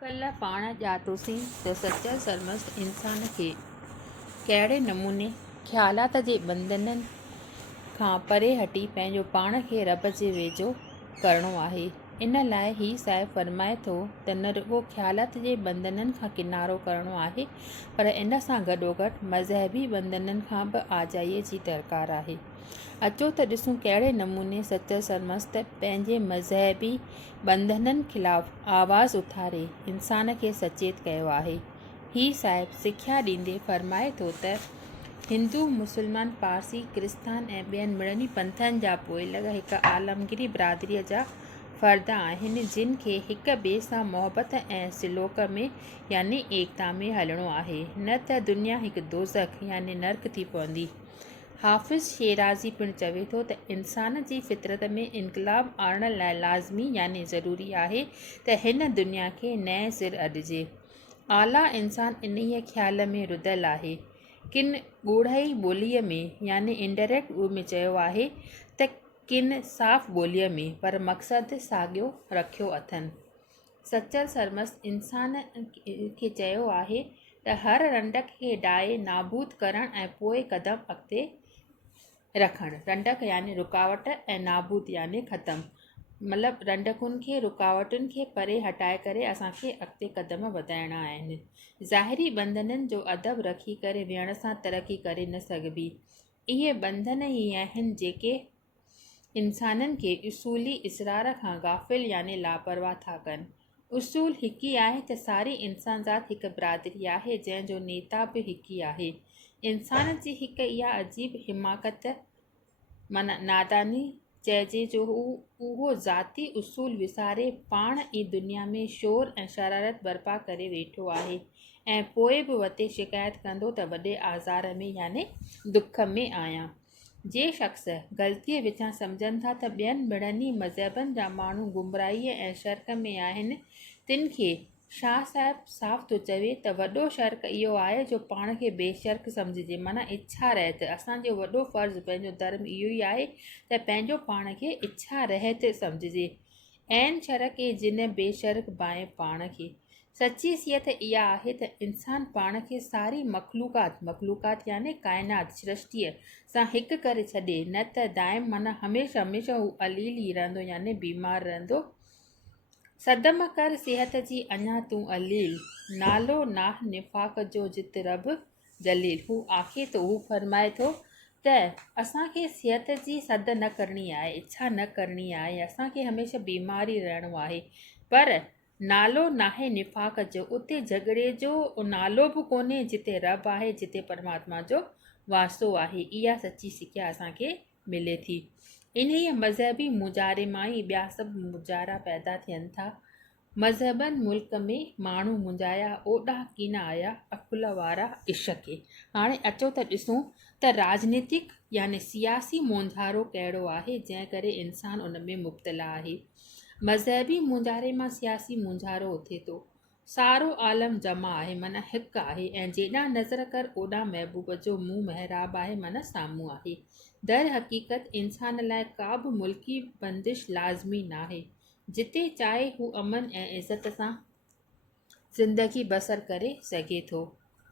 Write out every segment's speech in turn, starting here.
कल्ह पाण ॼातोसीं त सचल सरमस्त इंसान खे कहिड़े नमूने ख़्यालात जे बंधननि खां परे हटी पंहिंजो पाण खे रब जे वेझो करणो आहे। इन लाइ ही साहिब फरमाए थो त न रुॻो ख़्यालात जे बंधननि खां किनारो करणो आहे, पर इन सां गॾोगॾु मज़हबी बंधननि खां बि आजाईअ जी दरकार आहे। अचो त ॾिसूं कहिड़े नमूने सचल सरमस्त पंहिंजे मज़हबी बंधननि ख़िलाफ़ आवाज़ उथारे इंसान खे सचेत कयो आहे। ही साहिब सिख्या ॾींदे फरमाए थो त हिंदू, मुस्लमान, पारसी, क्रिस्तान ऐं ॿियनि मिड़नी पंथनि जा पोइलॻ हिक आलमगिरी बिरादरीअ जा फ़र्द आहिनि, जिन खे हिक ॿिए सां मोहबत ऐं सिलोक में यानी एकता में हलणो आहे, न त दुनिया हिकु दोज़ख यानी नर्क थी पवंदी। हाफ़िज़ शेराज़ी पिणु चवे थो त इंसान जी फितरत में इनक़लाब आणण लाइ लाज़मी यानी ज़रूरी आहे त हिन दुनिया खे नएं सिर अॾिजे। आला इंसान इन्हीअ ख़्याल में रुधल आहे। किन ॻूढ़ई ॿोलीअ में यानी इनडायरेक्ट में चयो आहे त किन साफ़ ॿोलीअ में, पर मक़सदु साॻियो रखियो अथनि। सचल सरमस्त इंसान खे चयो आहे त हर रंडक खे डाहे नाबूद करणु ऐं पोइ क़दम अॻिते रखणु। रंडक यानी रुकावट ऐं नाबूद यानी ख़तमु, मतिलबु रंडकुनि खे रुकावटुनि खे परे हटाए करे असांखे अॻिते क़दम वधाइणा आहिनि। ज़ाहिरी बंधननि जो अदब रखी करे विहण सां तरक़ी करे न सघिबी। इहे बंधन ई आहिनि जेके इंसाननि खे उसूली इसरार खां गाफ़िल यानी लापरवाह था कनि। उसूल हिकु ई आहे त सारी इंसान ज़ात हिकु बिरादरी आहे जंहिंजो नेता बि हिकु ई आहे। इंसान जी हिकु इहा अजीब हिमाकत माना नादानी चइजे जो उहो ज़ाती उसूल विसारे पाण ई दुनिया में शोर ऐं शरारत बर्पा करे वेठो आहे ऐं पोइ बि वते शिकायत कंदो त वॾे आज़ार में यानी दुख में आहियां। जे शख़्स ग़लतीअ विचां सम्झनि था त ॿियनि मिड़नी मज़हबनि जा माण्हू गुमराहीअ ऐं शर्क में आहिनि, तिन खे शाह साहिब साफ़ थो चवे त वॾो शर्क इहो आहे जो पाण खे बेशर्क सम्झिजे, माना इच्छा रहत। असांजो वॾो फ़र्ज़ु पंहिंजो धर्म इहो ई आहे त पंहिंजो पाण खे इच्छा रहत सम्झिजे। ऐन शर्क ए जिन बेशर्क बाए पाण खे। सची सियत इहा आहे त इंसान पाण खे सारी मखलूक़ात यानी काइनात सृष्टिअ सां हिकु करे छॾे, न त दाइम माना हमेशह हू अलील ई रहंदो यानी बीमार रहंदो। सदम कर सिहत जी अञा तूं अलील, नालो नाह निफ़ाक़ जो जित रब जलील। हू आखे थो, हू फरमाए थो त असांखे सिहत जी सद न करणी आहे, इच्छा न करणी आहे, असांखे हमेशह बीमार ई रहणो आहे, पर नालो नाहे निफ़ाक़ जो, उते झगड़े जो नालो बि कोन्हे जिते रब आहे, जिते परमात्मा जो वासो आहे। इहा सची सिख्या असांखे मिले थी। इन्हीअ मज़हबी मुजारे मां ई ॿिया सभु मुजारा पैदा थियनि था। मज़हबनि मुल्क में माण्हू मुंझाया, ओॾा कीन आया अकुल वारा इश्क़। हाणे अचो त ॾिसूं त राजनीतिक यानी सियासी मुंझारो कहिड़ो आहे जंहिं करे इंसान उन में मुब्तला आहे। मज़हबी मुंझारे मां सियासी मुंझारो उथे थो। सारो आलम जमा आहे माना हिकु आहे ऐं जेॾां नज़र कर ओॾां महबूब जो मुंहुं महराब आहे माना साम्हूं आहे। दर हक़ीक़त इंसान लाइ का बि मुल्की बंदिश लाज़मी नाहे। जिते चाहे हू अमन ऐं इज़त सां ज़िंदगी बसर करे सघे थो।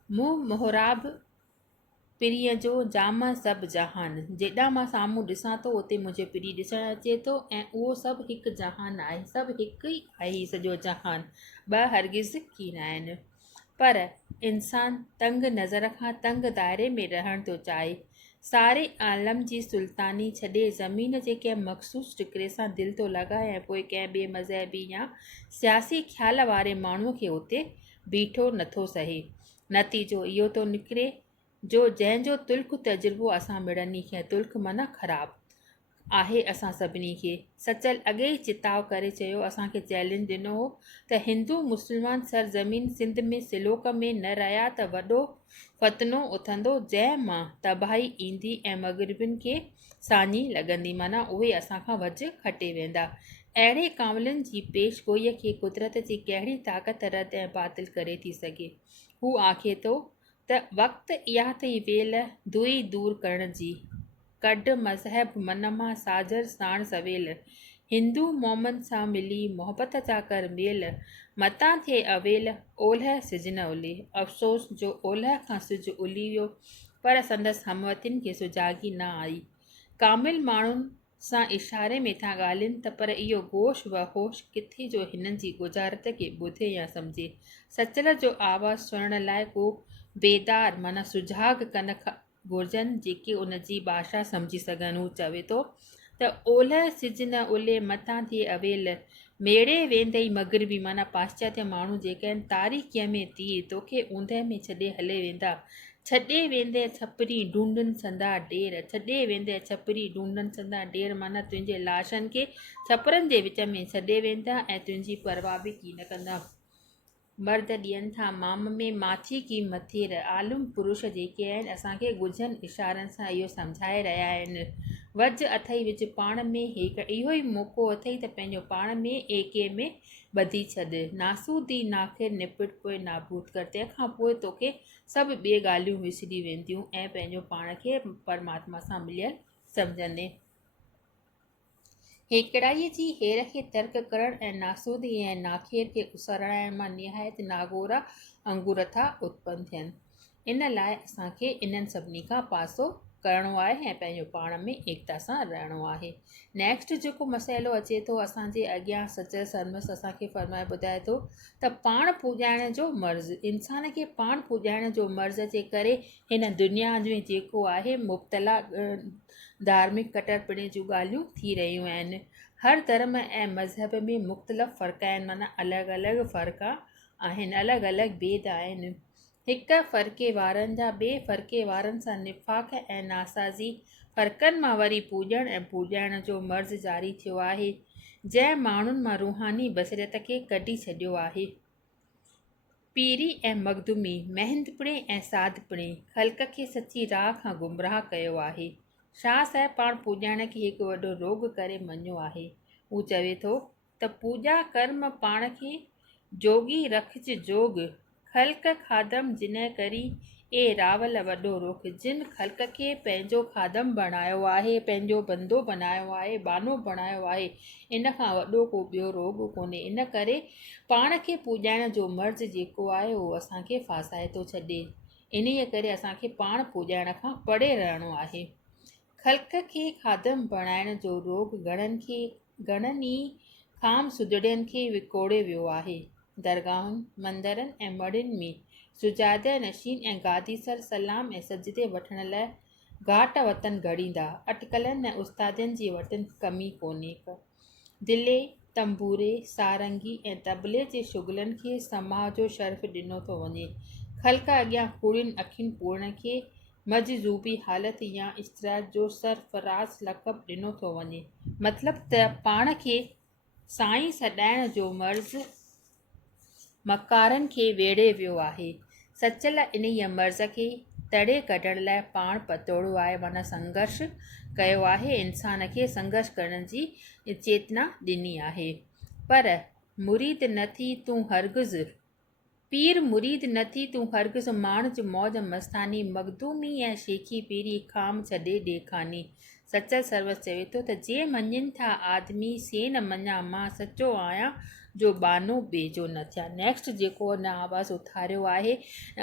मुंहुं मोहराब पिरीअ जो जाम सभु जहान, जेॾां मां साम्हूं ॾिसां थो उते मुंहिंजो पिरी ॾिसणु अचे थो ऐं उहो सभु हिकु जहान आहे, सभु हिकु ई आहे ही सॼो जहान, ॿ हरगिज़ कीन आहिनि। पर इंसान तंग नज़र खां तंग दायरे में रहणु थो चाहे। सारे आलम जी सुल्तानी छॾे ज़मीन जे कंहिं मख़सूस टिकिरे सां दिलि थो लॻाए ऐं पोइ कंहिं ॿिए मज़हबी या सियासी ख़्याल वारे माण्हूअ खे उते बीठो नथो सहे। नतीजो इहो थो निकिरे जो जंहिंजो तुल्क तजुर्बो असां मिड़नी खे, तुल्क माना ख़राबु आहे असां सभिनी खे। सचल अॻे ई चिताव करे चयो, असांखे चैलेंज ॾिनो हो त हिंदू मुस्लमान सरज़मीन सिंध में सिलोक में न रहिया त वॾो फ़तनो उथंदो जंहिं मां तबाही ईंदी ऐं मग़रिबियुनि खे साञी लॻंदी, माना उहे असांखां वझ खटे वेंदा। अहिड़े कावलनि जी पेशगोईअ खे कुदरत जी कहिड़ी ताक़त रद ऐं बातिल करे थी सघे। हू आखे थो त वक़्तु इहा थी वेल दुई दूर करण जी, कढ मज़हब मन मां साजर साण सवेल, हिंदू मोमन सां मिली मोहबत जा कर मेल, मतां थिए अवेल ओलह सिज न उले। अफ़सोस जो ओलह खां सिज उली वियो, पर संदसि हमवतिन खे सुजागी न आई। कामिल माण्हुनि सां इशारे में था ॻाल्हिनि त पर इहो गोश व होश किथे जो हिननि जी गुजारत खे ॿुधे या सम्झे। सचल जो आवाज़ु सुणण लाइ को बेदार माना सुजाग कन घुर्जनि जेके उन जी भाषा सम्झी सघनि। हू चवे थो त ओलह सिज न उले मथां थिए अवेल मेड़े वेंदई मगरबी माना पाश्चात्य माण्हू जेके आहिनि तारीख़ीअ में तीर तोखे ऊंदहि में छॾे हले वेंदा। छॾे वेंदे छपरी ढूंढनि संदा ढेर। छॾे वेंदे छपरी ढूंढनि संदा ढेर माना तुंहिंजे लाशनि खे छपरनि जे विच में छॾे वेंदा ऐं तुंहिंजी परवाह बि की न कंदा। मर्द ॾियनि था माम में माथी की मथेर। आलिम पुरुष जेके आहिनि असांखे ॻुझनि इशारनि सां इहो सम्झाए रहिया आहिनि। वज अथई विझ पाण में हिकु इहो ई मौक़ो अथई त पंहिंजो पाण में एके में ॿधी छॾ। नासूदी नाख़िर निपट पोइ नाबूद कर। तंहिंखां पोइ तोखे सभु ॿिए ॻाल्हियूं विसरी वेंदियूं ऐं पंहिंजो पाण खे परमात्मा सां मिलियल सम्झंदे। हेकड़ाईअ जी हेर खे तर्क करण ऐं नासूदी ऐं नाखेर खे उसराइण मां निहायत नागोरा अंगूर था उत्पन्न थियनि। इन लाइ असांखे इन्हनि सभिनी खां पासो करिणो आहे ऐं पंहिंजो पाण में एकता सां रहणो आहे। नेक्स्ट जेको मसइलो अचे थो असांजे अॻियां सचल सरमस्त असांखे फरमाए ॿुधाए थो त पाण पूॼाइण जो मर्ज़। इंसान खे पाण पूॼाइण जो मर्ज़ जे करे हिन दुनिया में जेको आहे मुब्तला धार्मिक कटरपणे जूं ॻाल्हियूं थी रहियूं आहिनि। हर धर्म ऐं मज़हब में मुख़्तलिफ़ फ़र्क़ आहिनि माना अलॻि अलॻि फ़र्क़ आहिनि, अलॻि अलॻि भेद आहिनि। हिक फ़र्क़े वारनि जा ॿिए फ़र्क़े वारनि सां निफ़ाक़ ऐं नासाज़ी फ़र्क़नि मां वरी पूॼण ऐं पूॼाइण जो मर्ज़ जारी थियो आहे जंहिं माण्हुनि मां रूहानी बसरत खे कढी छॾियो आहे। पीरी ऐं मखदूमी महंदपणे ऐं सादपणे ख़ल्क़ खे सची राह खां गुमराह कयो आहे। शाह साहिब पाण पूॼाइण खे हिकु वॾो रोग करे मञियो आहे। हू चवे थो त पूॼा कर्म पाण खे जोगी रखज जोग ख़ल्क़ खादम जिन करी ए रावल वॾो रुख। जिन ख़ल्क़ खे पंहिंजो खादम बणायो आहे, पंहिंजो बंदो बनायो आहे, बानो बणायो आहे, इन खां वॾो को ॿियो रोग कोन्हे। इन करे पाण खे पूॼाइण जो मर्ज़ जेको आहे उहो असांखे फासाए थो छॾे। इन्हीअ करे असांखे पाण पूॼाइण खां परे रहणो आहे। ख़ल्क़ खे खादम बणाइण जो रोग घणनि ई खाम सुजड़ियनि खे विकोड़े वियो आहे। दरगाहुनि, मंदरनि ऐं मढ़ियुनि में सुजाद नशीन ऐं गादीसर सलाम ऐं सजदे वठण लाइ घाट वतन घड़ींदा। अटकलनि ऐं उस्तादनि जी वटि कमी कोन्हे। दिले, तंबूरे, सारंगी ऐं तबले जे शुगलनि खे समाह जो शर्फ़ ॾिनो थो वञे। ख़ल्क़ अॻियां कूड़ियुनि अखियुनि पूरण खे मजज़ूबी हालति या इश्तराक जो सरफराज़ लक़ब ॾिनो थो वञे। मतिलबु त पाण खे साईं सॾाइण जो मर्ज़ मकारनि खे वेड़े वियो आहे। सचल इन्हीअ मर्ज़ खे तड़े कढण लाइ पाण पतोड़ो आहे माना संघर्ष कयो आहे। इंसान खे संघर्ष करण जी चेतना ॾिनी आहे। पर मुरीद न थी तूं हरगिज़ पीर मुरीद न थी तूं हरगिज़ माणज मौज मस्तानी मखदूमी ऐं शेखी पीरी खाम छॾे ॾेखानी। सचल सरवस चवे थो त जे मञनि था आदमी से न मञा मां सचो आहियां जो बानो बेजो न थिया। नेक्स्ट जेको न आवाज़ु उथारियो आहे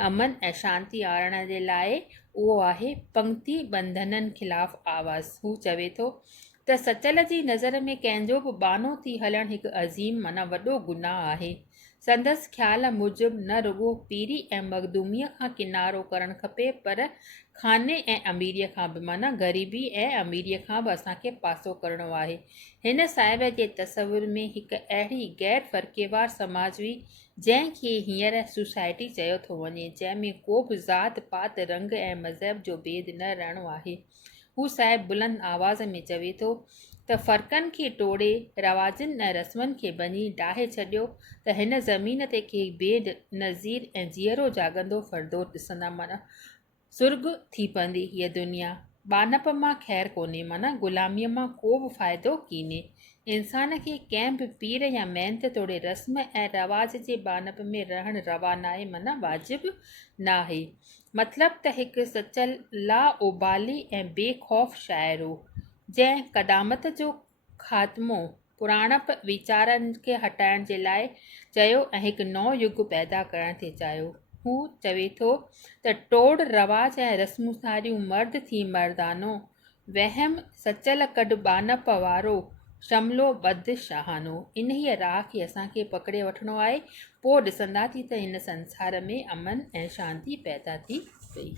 अमन ऐं शांती आणण जे लाइ उहो आहे पंक्ति बंधननि ख़िलाफ़ु आवाज़ु। हू चवे थो त सचल जी नज़र में कंहिंजो बि बानो थी हलणु हिकु अज़ीम माना वॾो गुनाह आहे। संदसि ख़्याल मूजिबि न रुॻो पीरी ऐं मखदूमीअ खां किनारो करणु खपे पर खाने ऐं अमीरीअ खां बि माना ग़रीबी ऐं अमीरीअ खां बि असांखे पासो करिणो आहे। हिन साहिब जे तसवुर में हिकु अहिड़ी गैर फ़र्क़ेवार समाज हुई जंहिंखे हींअर सोसाइटी चयो थो वञे, जंहिंमें को बि ज़ात पात रंग ऐं मज़हब जो भेद न रहणो आहे। हू साहिब बुलंद आवाज़ में चवे थो त फ़र्क़नि खे टोड़े रवाजनि ऐं रस्मनि खे भञी डाहे छॾियो त हिन ज़मीन ते के बेनज़ीर ऐं जीअरो जाॻंदो फ़र्दो ॾिसंदा माना सुर्ग थी पवंदी हीअ दुनिया। बानप मां ख़ैरु कोन्हे माना ग़ुलामीअ मां को बि फ़ाइदो कीन्हे। इंसान खे कंहिं बि पीर या महिनत तोड़े रस्म ऐं रवाज जे बानप में रहणु रवा न आहे माना वाजिबु न आहे। मतिलबु त हिकु सचल लाउबाली ऐं बेख़ौफ़ शाइर हो जंहिं क़दामत जो ख़ात्मो पुराणप वीचारनि खे हटाइण जे लाइ चयो ऐं हिकु नओं युग पैदा करण ते चाहियो। हू चवे थो त टोड़ रवाज ऐं रस्मूसारियूं मर्द थी मर्दानो, वहम सचल कढ बानप वारो, शमलो बद शाहानो। इन्हीअ राह खे असांखे पकड़े वठिणो आहे, पोइ ॾिसंदासीं त हिन संसार में अमन ऐं शांती पैदा थी वई।